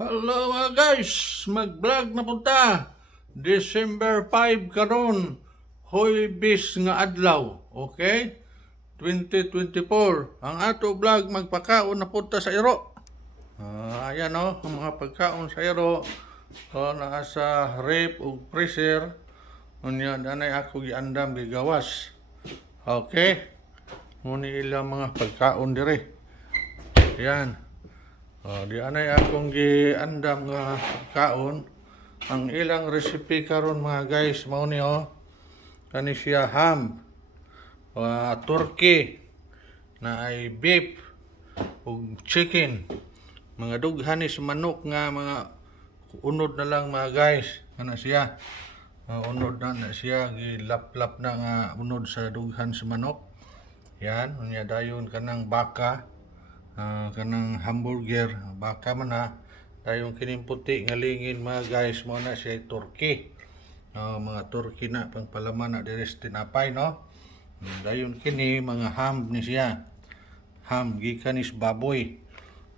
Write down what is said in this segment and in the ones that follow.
Hello mga guys, mag-vlog na punta. December 5 karon, Huwebes nga adlaw, okay? 2024. Ang ato vlog magpakaon na punta sa iro. Ayan ang mga pagkaon sa iro. Nasa rep o freezer. Unya danay ako giandam gigawas. Okay? Muni ilang mga pagkaon dire. Ayan. Di anay akong giandam nga kaon. Ang ilang recipe karon mga guys mao ni kani siya ham, turkey na ay beef ug chicken, mga dughan is manok nga mga unod na lang mga guys. Kana siya unod na siya gilaplap na nga unod sa dughan sa manok. Yan unya dayon kanang baka. Kanang hamburger baka man dayong kining puti nga lingin mga guys mo na siya turkey. Mga turkey na pangpalaman na dire sa tinapay no. Dayon kini mga ham ni siya, ham gikan is baboy.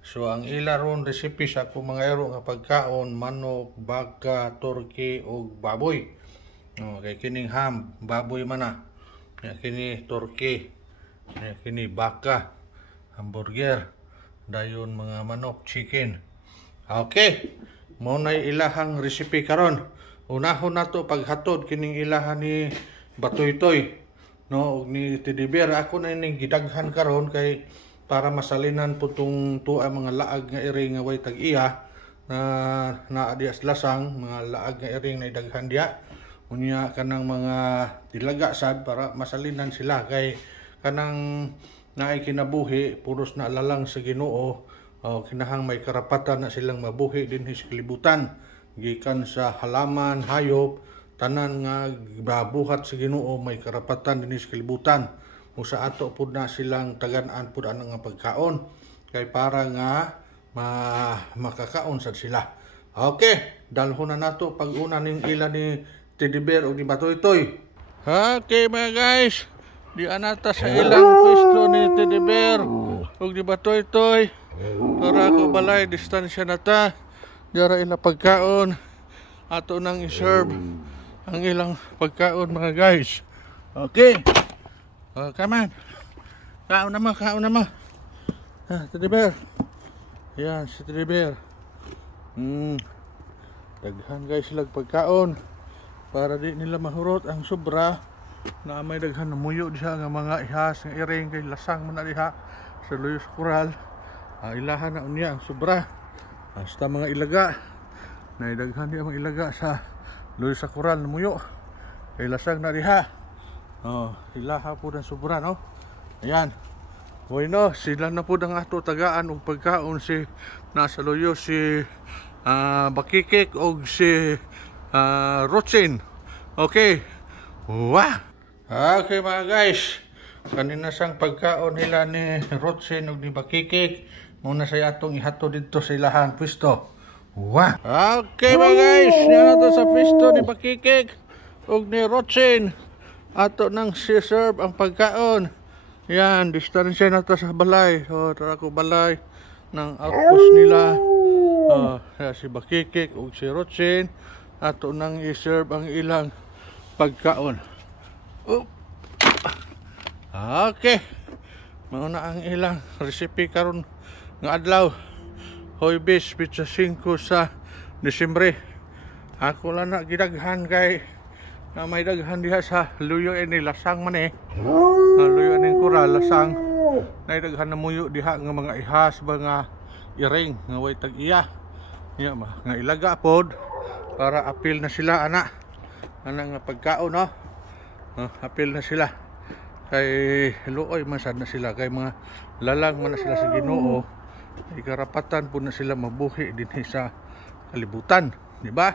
So ang ila ron recipe sa akong mga ero nga pagkaon manok, baka, turkey ug baboy. Kay kining ham baboy man na, kini turkey, kini baka, hamburger, dayon mga manok, chicken. Okay, mo na ilahang recipe karon. Unahon nato paghatod kining ilahan ni Batoytoy no ug ni Teddy Bear. Ako na ning gidaghan karon kay para masalinan putong tuwa mga laag nga iring nga way tag-iya na dias lasang, mga laag nga iring na idaghan dia. Unya kanang mga tilaga sad para masalinan sila kay kanang naay kinabuhi puros na lalang sa Ginoo. Kinahang may karapatan na silang mabuhi din sa kalibutan gikan sa halaman, hayop, tanan nga babuhat sa Ginoo may karapatan din sa kalibutan. Usa ato pud na silang tagan-an pud ana nga pagkaon kay para nga makakaon sad sila. Okay, dalhon na nato pag-una ning ila ni Teddy Bear ug ni Batoytoy. Okay mga guys, di anata sa ilang pwesto ni Teddy Bear ug di Batoytoy para ako balay distansya na ta dara ila pagkaon ato nang i-serve ang ilang pagkaon mga guys. Okay, come on, kaon na mo Teddy Bear. Yan si Teddy Bear. Daghan guys silang pagkaon para di nila mahurot ang sobra na may daghan na muyo diha nga mga ihas nga iring kay lasang man na diha sa Luyos Coral. Ilahan na unya ang sobra basta mga ilaga na daghan diha mga ilaga sa Luyos Coral na muyo kay lasang na diha. Ilaha po ang sobra no. Ayan, bueno sila na po ang ato tagaan og pagkaon si nasa Luyos si Bakikik og si Rotsin. Okay, wow. Okay mga guys, kanina sang pagkaon nila ni Rotsin ug ni Bakikik muna sa atong ihato dito sa ilahang pwesto. Wow. Okay mga guys, nato sa pwesto ni Bakikik ug ni Rotsin. Ato nang si-serve ang pagkaon. Yan, distansya na to sa balay. So tara ko balay ng outpost nila. Si Bakikik ug si Rotsin. Ato nang i-serve ang ilang pagkaon. Okay, mauna ang ilang recipe karon nga adlaw, Huwebes pizza 5 sa Disyembre. Ako lang na gidaghan kay na may daghan diha sa luyo ini lasang man luyo ning Coral lasang na daghan na muyo diha nga mga ihas ba nga iring nga way tag-iya nya nga ilaga pod para apil na sila ana nga pagkaon no. Apil na sila kay luoy man sad na sila kay mga lalang man na sila sa Ginoo. Ay karapatan po na sila mabuhi din sa kalibutan, di ba?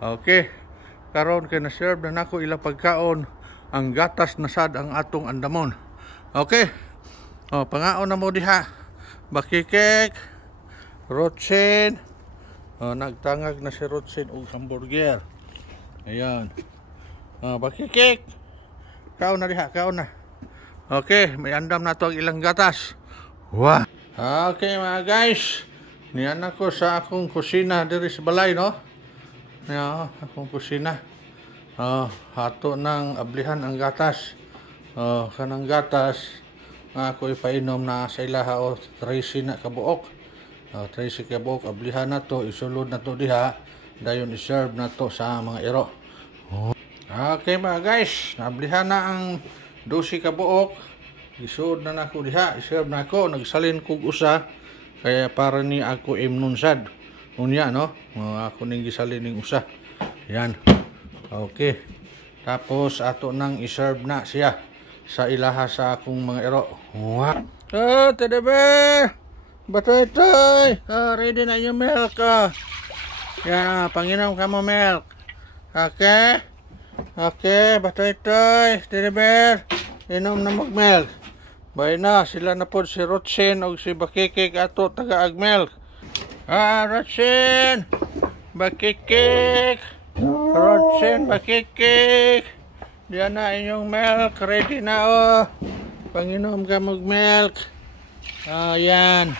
Okay, karon kay na-serve na nako ilang pagkaon, ang gatas na sad ang atong andamon. Okay, pangaon na mo diha Bakikik, Rotsin. Nagtangag na si Rotsin og hamburger. Ayan, Bakikik, kaon na diha, kaon na. Okay, may andam na to ang ilang gatas. Wow. Okay mga guys, Niyan ako sa akong kusina diri sa balay, no? Niya, akong kusina. Hato ng ablihan ang gatas. Kanang gatas nga ako ipainom na sa ilaha o 13 na kabuok. 13 kabuok, ablihan na to, isulod na to diha. Dayon iserve na to sa mga iro. Okay mga guys, nablihan na ang 12 kabuok. Isuod na nako diha, iserve na ako, nagsalin kog usa. Kaya para ni ako imnunsad. Unya, no? Ako ning gisalin ning usa. Yan. Okay. Tapos ato nang iserve na siya sa ilaha sa akong mga iro. Teddy bear! Batoy-toy! Ready na yung milk. Yan, panginom ka mo milk. Okay? Okay, batoy-toy, Teddy bear. Inom na mag-milk. Bay na, sila na po si Rotsin o si Bakikik ato taga-ag milk. Rotsin! Bakikik! Rotsin, Bakikik! Diyan na inyong milk. Ready na Panginom ka mag-milk. Yan.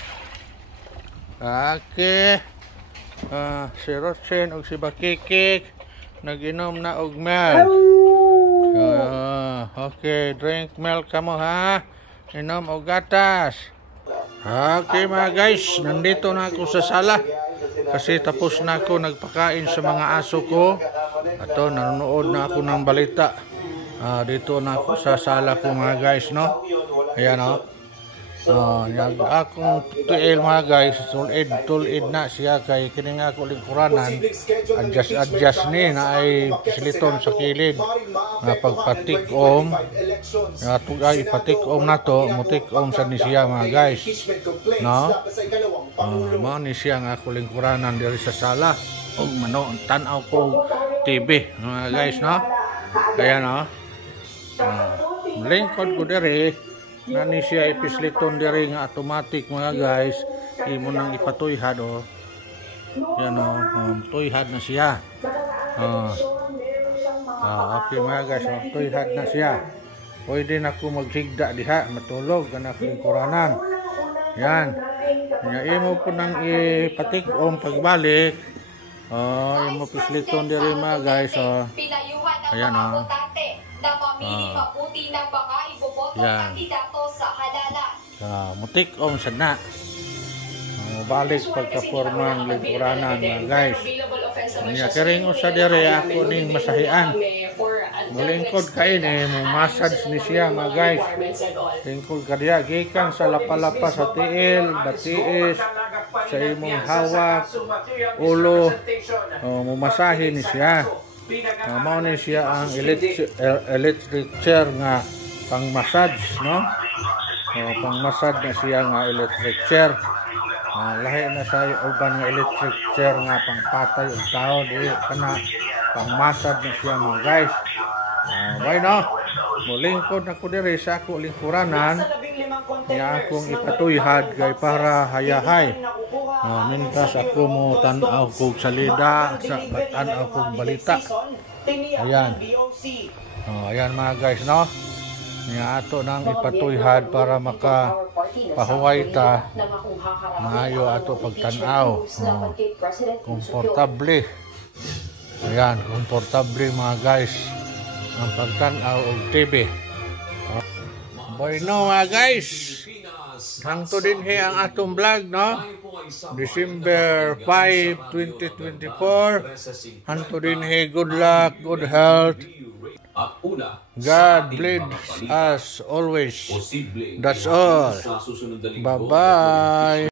Okay. Si Rotsin o si Bakikik nag-inom na og milk. Okay, drink milk ka mo ha. Inom og gatas. Okay mga guys, nandito na ako sa sala. Kasi tapos na ako nagpakain sa mga aso ko. Ato, nanonood na ako ng balita. Dito na ako sa sala ko mga guys, no? Ayan, no? Akong tuil mga guys, tulid na siya kay kining ako lingkuranan. Adjust ni na ay siliton sa kilid. Pagpatik-om, tugay ipatik-om na to, mutik-om sa ni siya mga guys. No? Mao ni siya nga ako lingkuranan diri sa sala. Og mano tan-aw ko TV mga guys, no? Kaya no. Lingkod ko diri nani siya ipisliton diri nga automatic mga guys. Imo nang ipatuyhad Yan tuyhad na siya. Okay mga guys, tuyhad na siya. Pwede na ko magsigda diha, matulog kana lingkuranan. Yan. Imo po nang ipatik-om pagbalik. Imo pisliton diri mga guys. Ayan yan. Mutik-om sad na. Balik pagka-forma ng lingkuranan mga guys. Kiring usa diri ako ning masahian. Mulingkod kay ni mo massage ni siya mga guys. Lingkod ka diha gikan sa lapalapa sa tiil, batiis, sa imong hawak, ulo, mo masahe ni siya. Mao ni siya ang electric chair nga pang-massage, no? Pang-massage na siya nga electric chair. Lahi na sa uban nga electric chair nga pang-patay og tao, di kana pang-massage na siya mga guys. Why no? Mulingkod na ko diri sa ako lingkuranan. Niya akong ipatuyhad kay para hayahay. Mintas ako mo tan-aw kog salida sa tan-aw kog balita. Ayan. Ayan mga guys, no? Niya ato nang ipatuyhad para makapahuway ta. Maayo ato pagtan-aw. Komportable. Ayan, komportable mga guys. Ang pagtan-aw og TV. Bueno mga guys. Hangto din ang atong vlog, no? December 5, 2024. Hangto din good luck, good health. God bless us always. That's all. Bye-bye.